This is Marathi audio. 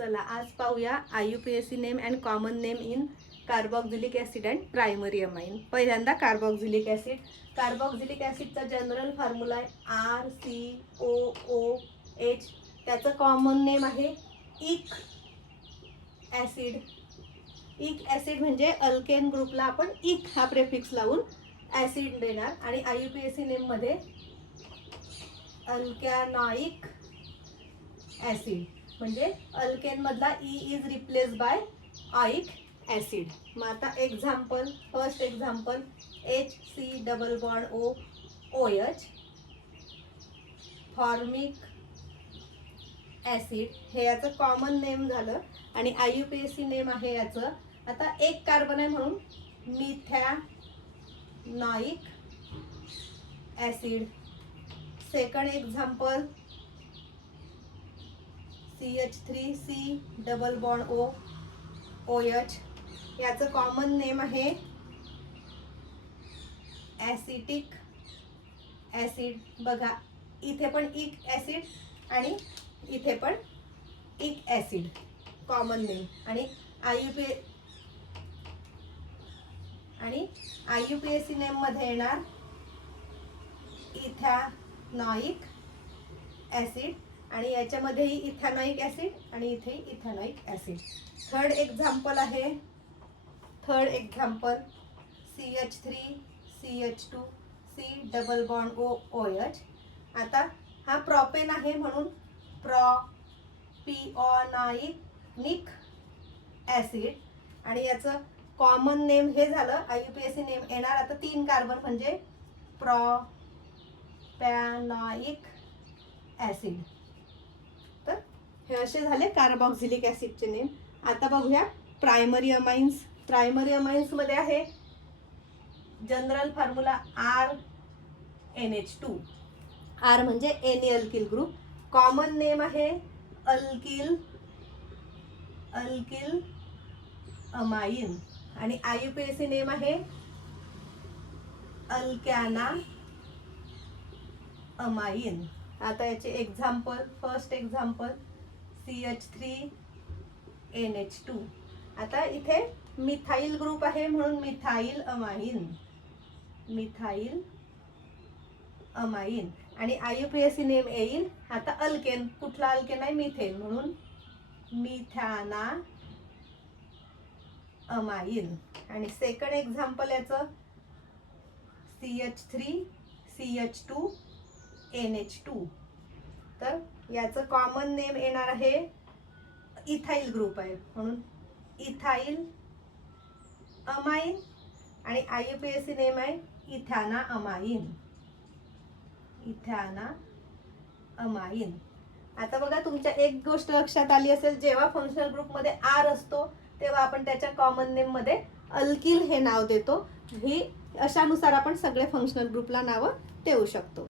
चला आज पाहूया IUPAC name and common name in carboxylic acid and primary amine. पहिल्यांदा कार्बोक्सिलिक ॲसिड. कार्बोक्सिलिक ॲसिडचा जनरल फॉर्म्युला आहे RCOOH. त्याचं कॉमन नेम आहे इक ॲसिड. इक ॲसिड म्हणजे अल्केन ग्रुपला आपण इक हा प्रेफिक्स लावून ॲसिड देणार आणि IUPAC नेममध्ये अल्कॅनॉइक ॲसिड म्हणजे अल्केन मधला ई इज रिप्लेस बाय आइक ॲसिड. मग आता example, first example HC double bond OH formic acid. हे याचं कॉमन नेम झालं आणि IUPAC नेम आहे याचं. आता एक कार्बन आहे म्हणून methanoic acid. Second example CH3C double bond OH. याचं कॉमन नेम आहे ॲसिटिक ॲसिड. बघा इथे पण इक ॲसिड आणि इथे पण इक ॲसिड कॉमन नेम. आणि IUPAC नेम मध्ये येणार इथॅनॉइक ॲसिड आणि याच्यामध्येही इथॅनॉइक ॲसिड आणि इथेही इथॅनॉइक ॲसिड. थर्ड एक्झाम्पल आहे CH3CH2C डबल बॉन्ड OH. आता हा प्रोपेन आहे म्हणून प्रोपिओनाइक ॲसिड आणि याचं कॉमन नेम हे झालं. IUPAC नेम येणार आता 3 कार्बन म्हणजे प्रोपॅनॉइक ॲसिड. तर हे असे झाले कार्बोक्सिलिक ॲसिडचे नेम. आता बघूया प्रायमरी अमाइन्स. प्रायमरी अमाइन्स मध्ये आहे जनरल फॉर्म्युला RNH2. R म्हणजे any alkyl group. Common name आहे अल्किल अमाइन आणि IUPAC नेम आहे अल्कॅना अमाइन. आता याचे एक्झाम्पल, फर्स्ट एक्झाम्पल CH3NH2. आता इथे मिथाइल ग्रुप आहे म्हणून मिथाइल अमाइन आणि IUPAC नेम येईल आता अल्केन. कुठला अल्केन आहे? मिथेन म्हणून मिथॅना अमाइन. आणि सेकंड एक्झाम्पल याचं CH3CH2NH2. तर याचं कॉमन नेम येणार आहे इथाइल ग्रुप आहे म्हणून इथाइल अमाइन आणि IUPAC नेम आहे इथॅना अमाइन. आता बघा तुमच्या एक गोष्ट लक्षात आली असेल, जेव्हा फंक्शनल ग्रुप मध्ये R असतो तेव्हा आपण त्याच्या कॉमन नेम मध्ये अल्किल हे नाव देतो. ही अशानुसार आपण सगळे फंक्शनल ग्रुपला नावं देऊ शकतो.